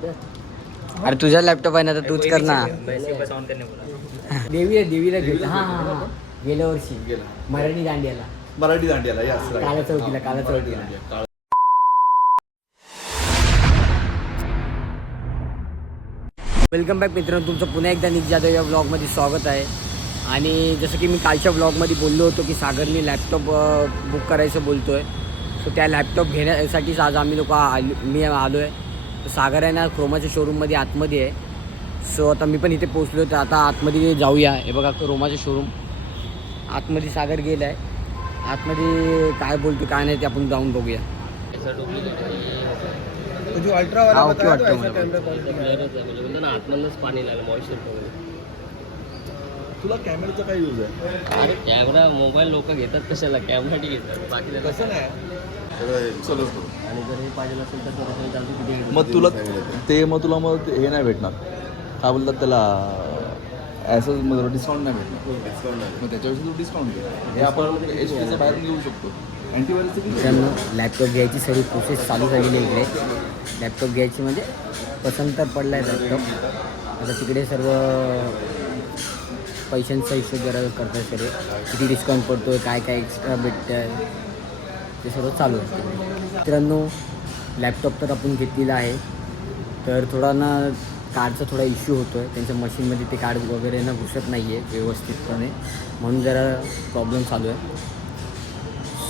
अरे तुझा लॅपटॉप आहे ना तर तूच कर ना. देवीला घेतलं. हा हा हा गेल्या वर्षी मराठी दांडियाला काला चौकीला. वेलकम बॅक मित्रांनो, तुमचं पुन्हा एकदा निक जाधव या ब्लॉगमध्ये स्वागत आहे. आणि जसं की मी कालच्या ब्लॉगमध्ये बोललो होतो की सागरनी लॅपटॉप बुक करायचं बोलतो आहे. सो त्या लॅपटॉप घेण्यासाठीच आज आम्ही मी आलो आहे. सागर आहे ना क्रोमाच्या शोरूममध्ये आतमध्ये आहे. सो आता मी पण इथे पोचलो, तर आता आतमध्ये जाऊया. हे बघा क्रोमाचं शोरूम आतमध्ये सागर गेला आहे. आतमध्ये काय बोलतो काय नाही ते आपण जाऊन बघूया. जो अल्ट्रा वाला बताया तो ऐसा कैमरा ना आतमधूनच पाणी लागलं मॉइश्चर वगैरे. तुला कॅमेराचा काय यूज आहे? अरे कॅमेरा मोबाईल लोक घेतात कशाला, कॅमेरा ठीक घेतात बाकी कसं नाही आणि जर हे पाहिजे असेल तर थोडंसं चालतं किती मग तुला हे नाही भेटणार, काय बोलतात त्याला, असं डिस्काउंट नाही भेटणार. मग त्याच्याविषयी तू डिस्काउंट घे. हे आपण एच पीच्या बाहेर घेऊ शकतो. मित्रांनो, लॅपटॉप घ्यायची सगळी प्रोसेस चालू झालेली आहे इकडे. लॅपटॉप घ्यायची म्हणजे पसंत तर पडला आहे लॅपटॉप. आता तिकडे सर्व पैशांचा हिशोब जरा करतात सर्व, किती डिस्काउंट पडतो आहे, काय काय एक्स्ट्रा भेटतं आहे, ते सर्व चालू आहे. मित्रांनो, लॅपटॉप तर आपण घेतलेला आहे, तर थोडा ना कार्डचा थोडा इश्यू होतो आहे. त्यांच्या मशीनमध्ये ते कार्ड वगैरे ना घुसत नाही आहे व्यवस्थितपणे, म्हणून जरा प्रॉब्लेम चालू आहे.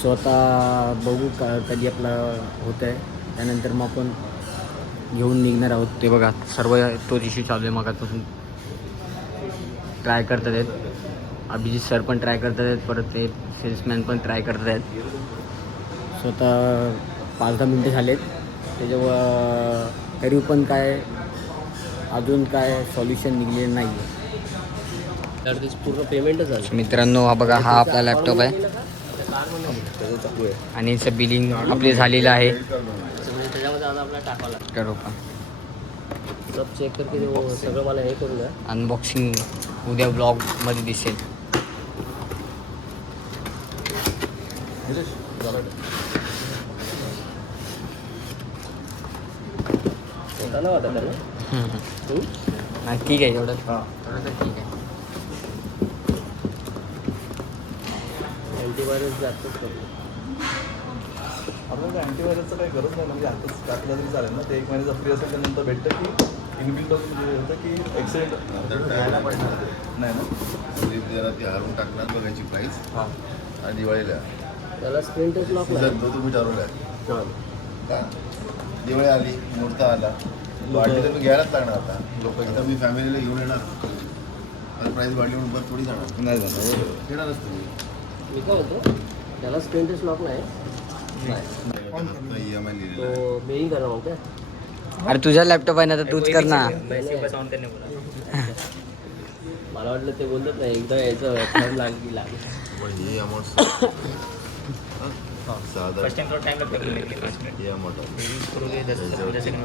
स्वतः बघू कधी आपलं होतं आहे, त्यानंतर मग आपण घेऊन निघणार आहोत. ते बघा सर्व तोच इश्यू चालू आहे. मगापासून ट्राय करतात आहेत, अभिजित सर पण ट्राय करतात आहेत, परत ते सेल्समॅन पण ट्राय करतात आहेत. स्वतः 5-10 मिनटं झालेत त्याच्यावर, तरी पण काय अजून काय सॉल्युशन निघलेलं नाही आहे. तर त्याचं पूर्ण पेमेंटच झालं. मित्रांनो, हा बघा, हा आपला लॅपटॉप आहे आणि याचं बिलिंग आपले झालेलं आहे. त्याच्यामध्ये आता आपल्याला टाकावं लागतं. करू का सब चेक करके सगळं मला हे करून द्या. अनबॉक्सिंग उद्या ब्लॉगमध्ये दिसेल. होता ना वाटत त्याला. नाही ठीक आहे, एवढं तर ठीक आहे. अँटीव्हायरस जास्तच करतो. आपल्याला अँटीव्हायरसचं काही गरज नाही, म्हणजे आताच टाकलं तरी चालेल ना. ते 1 महिन्याचा फ्री असेल, त्यानंतर भेटतं की इनबिल्ट म्हणजे होतं की ॲक्सिडेंट घ्यायला पाहिजे नाही ना. स्लीप जरा ती हारून टाकणार बघायची प्राईस. हां, आणि दिवाळीला त्याला स्क्रीन टच लॉक सीझन तो तुम्ही ठरवलाय का? दिवाळी आली, मुहूर्त आला, वाढली तर मी घ्यायलाच लागणार. आता आता मी फॅमिलीला घेऊन येणार, आता प्राईस वाढली म्हणून बरं थोडी जाणार, नाही जाणार. येणारच तुम्ही. मी काय होतो त्याला स्क्रीन टच लॉक नाही. EMI लिहिलेला तो मेही करा मग काय. अरे तुझा लॅपटॉप आहे ना तर तूच कर ना. मला वाटलं ते बोलतात नाही, एकदा यायचं टाइम लागेल. मग ही अमाऊंट साधा ही अमाऊंट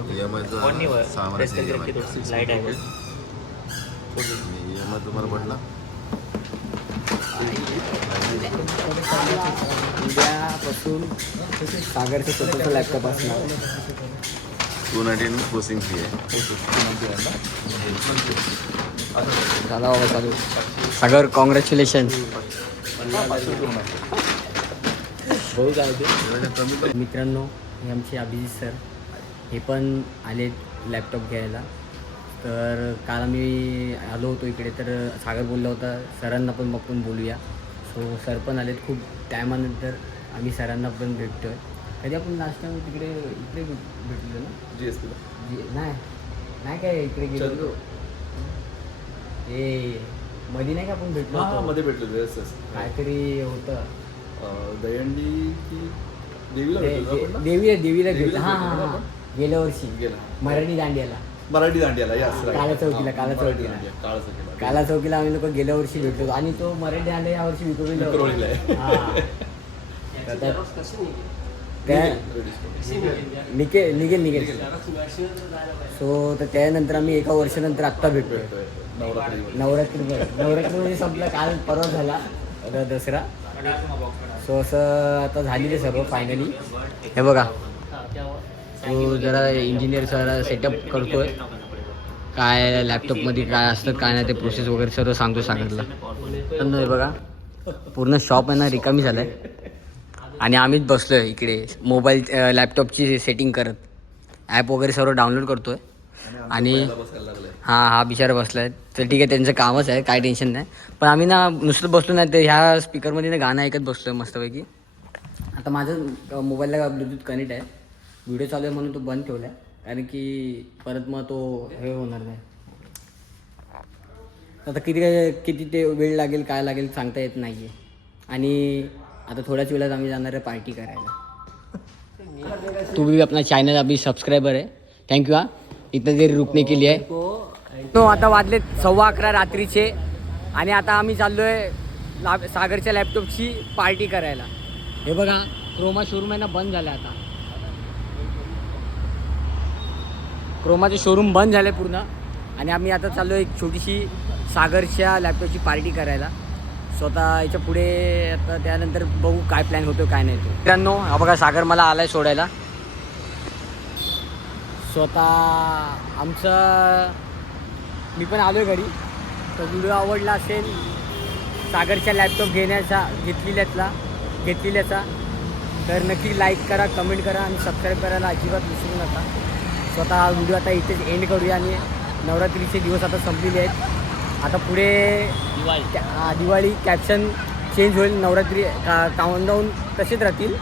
EMIचा 6 महिन्याचा EMI तुम्हाला पडला. उद्यापासून सागरचं स्वतःचं लॅपटॉप असणार. 299 प्रोसेसिंग फी आहे. झाला बाबा चालू. सागर, कॉंग्रॅच्युलेशन. भाऊ काय ते. मित्रांनो, हे आमचे अभिजित सर, हे पण आले लॅपटॉप घ्यायला. तर काल आम्ही आलो होतो इकडे, तर सागर बोलला होता सरांना पण बघून बोलूया. सो सर पण आलेत खूप टायमानंतर. आम्ही सरांना पण भेटतो आहे. कधी आपण लास्ट टाइम इकडे भेटलो ना, GSPला नाही काय इकडे गेलो हे मध्ये, नाही का आपण भेटलो हां, होतो? मध्ये भेटलो. येस काहीतरी होतं. दहीहंडी की देवीला भेटलो आपण ना? देवीला भेटलो. देवीला हां भेटलो हां ना हां, आपण? गेल्या वर्षी गेला मराठी दांडियाला. मराठी दांडियाला. यस, काला चौकीला काला चौकीला आम्ही लोक गेल्या वर्षी भेटलो. आणि तो मराठी दांडिया या वर्षी विक्रोळीला आहे. हां, कशी त्या निघेल. सो तर त्यानंतर आम्ही एका वर्षानंतर आत्ता भेटतो. नवरात्रीमध्ये संपलं, काल परवा झाला दसरा. सो असं आता झालेलं सर्व फायनली. हे बघा, तो जरा इंजिनियर जरा सेटअप करतोय, काय लॅपटॉपमध्ये काय असतं काय नाही ते प्रोसेस वगैरे सर्व सांगतो सागरला. पण हे बघा पूर्ण शॉप आहे ना रिकामी झालं आहे आणि आम्हीच बसलो आहे इकडे मोबाईल लॅपटॉपची सेटिंग करत, ॲप वगैरे सर्व डाउनलोड करतो आहे. आणि हा बिचारा बसला आहे तर ठीक आहे, त्यांचं कामच आहे, काय टेन्शन नाही. पण आम्ही ना नुसतं बसलो नाही तर ह्या स्पीकरमध्ये ना गाणं ऐकत बसलो आहे मस्तपैकी. आता माझं मोबाईलला ब्लूटूथ कनेक्ट आहे, व्हिडिओ चालू आहे म्हणून तो बंद ठेवला आहे, कारण की परत मग तो हे होणार नाही. आता किती ते वेळ लागेल काय लागेल सांगता येत नाही आहे. आणि आता थोड्याच वेळात आम्ही जाणार आहे पार्टी करायला. तू भी अपना चॅनल अभी सब्सक्राइबर है, थँक्यू. इतना देर रुकने के लिए. तो आता वाजले 11:15 रात्रीचे आणि आता आम्ही चाललो आहे सागरच्या लॅपटॉपची पार्टी करायला. हे बघा क्रोमा शोरूम आहे ना बंद झालं आता, क्रोमाचे शोरूम बंद झाले पूर्ण. आणि आम्ही आता चाललो आहे एक छोटीशी सागरच्या लॅपटॉपची पार्टी करायला. स्वतः याच्या पुढे आता त्यानंतर बघू काय प्लॅन होतो काय नाही. तो मित्रांनो हा बघा सागर मला आलाय सोडायला. स्वतः आमचं मी पण आलो आहे घरी. तर व्हिडिओ आवडला असेल सागरच्या लॅपटॉप घेतलेल्याचा तर नक्की लाईक करा, कमेंट करा आणि सबस्क्राईब करायला अजिबात विसरू नका. स्वतः हा व्हिडिओ आता इथेच एंड करूया. आणि नवरात्रीचे दिवस आता संपलेले आहेत. आता पुढे दिवाळी कॅप्शन चेंज होईल, नवरात्री काउंटडाऊन तसेच राहतील.